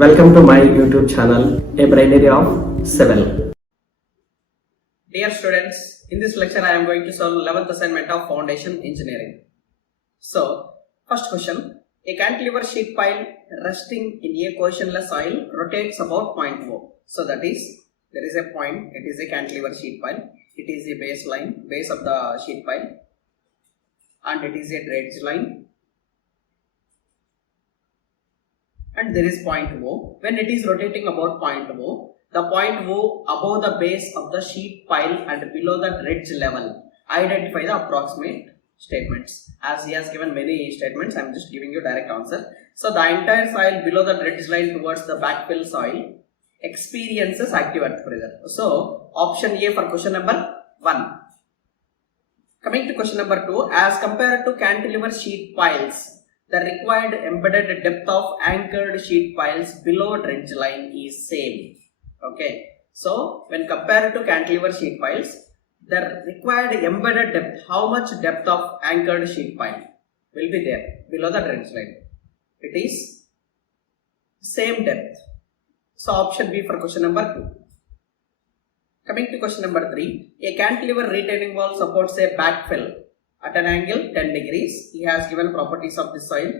Welcome to my YouTube channel, A Binary of Civil. Dear students, in this lecture I am going to solve 11th assignment of Foundation Engineering. So, first question. A cantilever sheet pile resting in a cohesionless soil rotates about point O. So that is, there is a point, it is a cantilever sheet pile. It is a base of the sheet pile, and it is a dredge line. And there is point O. When it is rotating about point O, the point O above the base of the sheet pile and below the dredge level, identify the approximate statements. As he has given many statements, I am just giving you direct answer. So the entire soil below the dredge line towards the backfill soil experiences active earth pressure. So option A for question number 1. Coming to question number 2, as compared to cantilever sheet piles, the required embedded depth of anchored sheet piles below dredge line is same. Okay. So when compared to cantilever sheet piles, the required embedded depth, how much depth of anchored sheet pile will be there below the dredge line? It is same depth. So option B for question number 2. Coming to question number 3, a cantilever retaining wall supports a backfill at an angle 10 degrees. He has given properties of this soil,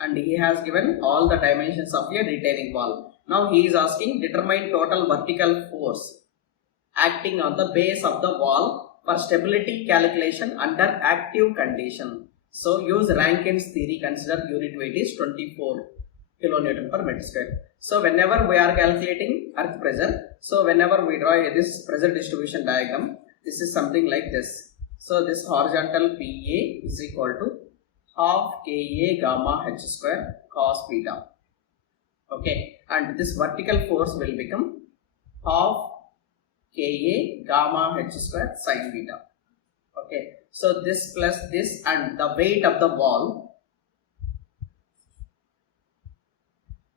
and he has given all the dimensions of a retaining wall. Now he is asking determine total vertical force acting on the base of the wall for stability calculation under active condition. So use Rankine's theory, consider unit weight is 24 kilonewton per meter square. So whenever we are calculating earth pressure, so whenever we draw this pressure distribution diagram, this is something like this. So this horizontal PA is equal to half Ka gamma h square cos beta. Okay, and this vertical force will become half Ka gamma h square sin beta. Okay, so this plus this and the weight of the wall.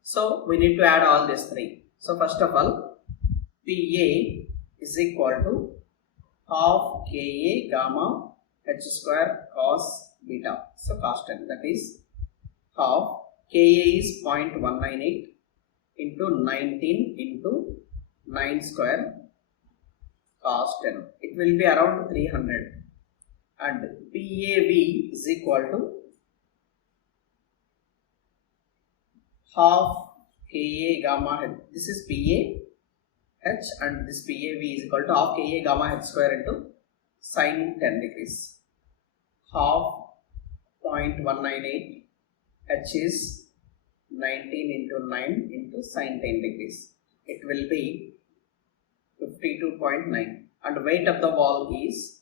So we need to add all these three. So first of all, PA is equal to half Ka gamma h square cos beta. So cos 10, that is half Ka is 0.198 into 19 into 9 square cos 10. It will be around 300. And PAV is equal to half Ka gamma h. This is PA h, and this PAV is equal to half Ka gamma h square into sin 10 degrees. Half 0.198 h is 19 into 9 into sin 10 degrees. It will be 52.9, and weight of the wall is,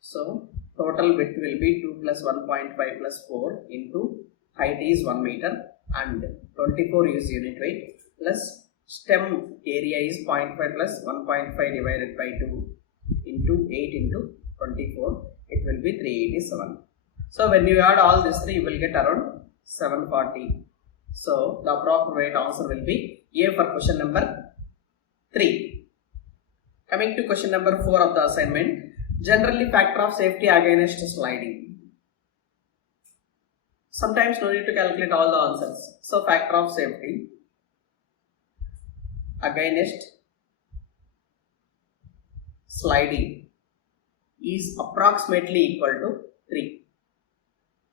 so total width will be 2 plus 1.5 plus 4 into height is 1 meter and 24 is unit weight plus stem area is 0.5 plus 1.5 divided by 2 into 8 into 24, it will be 387. So when you add all these three, you will get around 740. So the approximate answer will be A for question number 3. Coming to question number 4 of the assignment, generally factor of safety against sliding. Sometimes no need to calculate all the answers. So factor of safety against sliding is approximately equal to 3.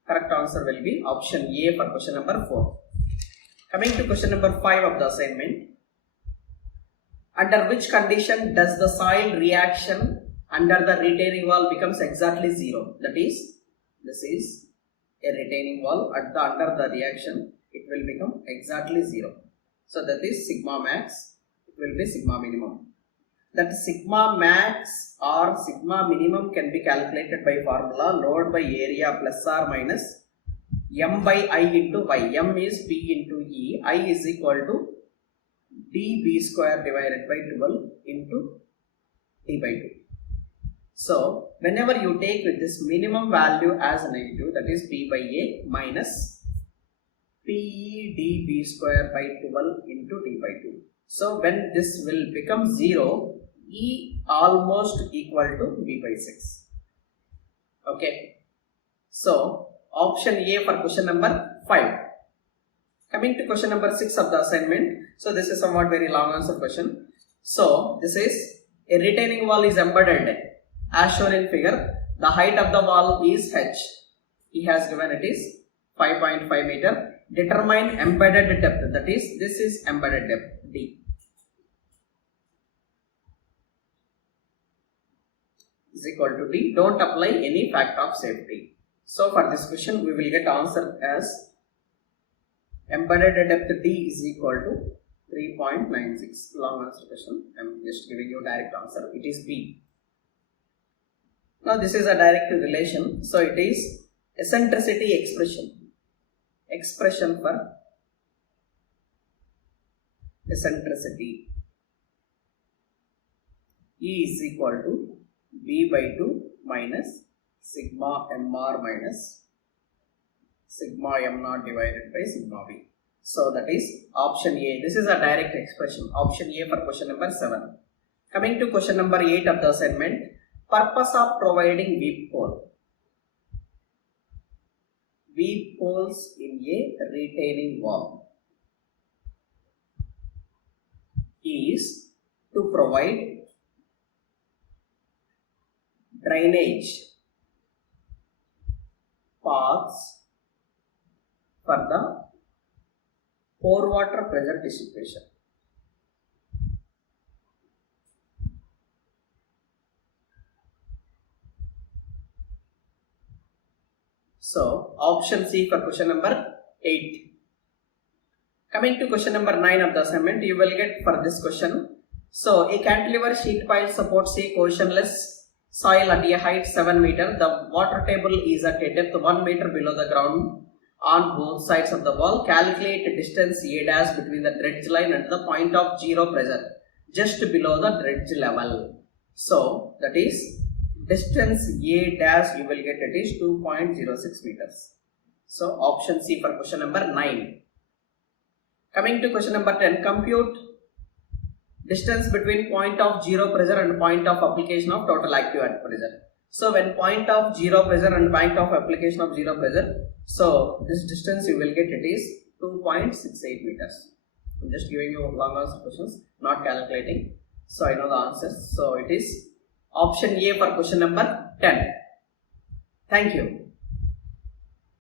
Correct answer will be option A for question number 4. Coming to question number 5 of the assignment, under which condition does the soil reaction under the retaining wall becomes exactly 0? That is, this is a retaining wall, under the reaction it will become exactly 0. So that is sigma max, it will be sigma minimum. That sigma max or sigma minimum can be calculated by formula load by area plus or minus m by I into y. M is P into E, I is equal to dB square divided by 12 into d by 2. So whenever you take with this minimum value as negative, that is P by A minus P dB square by 12 into d by 2. So when this will become 0, E almost equal to B by 6. Okay. So Option A for question number 5. Coming to question number 6 of the assignment. So this is somewhat very long answer question. So this is a retaining wall is embedded as shown in figure. The height of the wall is h. He has given it is 5.5 meter. Determine embedded depth, that is this is embedded depth d is equal to d. Don't apply any factor of safety. So for this question we will get answer as embedded depth d is equal to 3.96. Long answer question. I am just giving you direct answer. It is B. Now this is a direct relation. So it is eccentricity expression. Expression for eccentricity. E is equal to B by 2 minus sigma mr minus sigma m naught divided by sigma b. So that is option A. This is a direct expression. Option A for question number 7. Coming to question number 8 of the assignment. Purpose of providing weak pole. Weak poles in a retaining wall is to provide drainage paths for the pore water pressure dissipation. So option C for question number 8. Coming to question number 9 of the assignment, you will get for this question. So a cantilever sheet pile supports a cohesionless soil at a height 7 meter. The water table is at a depth 1 meter below the ground on both sides of the wall. Calculate the distance A dash between the dredge line and the point of zero pressure just below the dredge level. So that is distance A dash, you will get it is 2.06 meters. So option C for question number 9. Coming to question number 10, compute distance between point of zero pressure and point of application of total active pressure. So when point of zero pressure and point of application of zero pressure, so this distance you will get it is 2.68 meters. I'm just giving you long answer questions, not calculating. So I know the answers. So it is option A for question number 10. Thank you.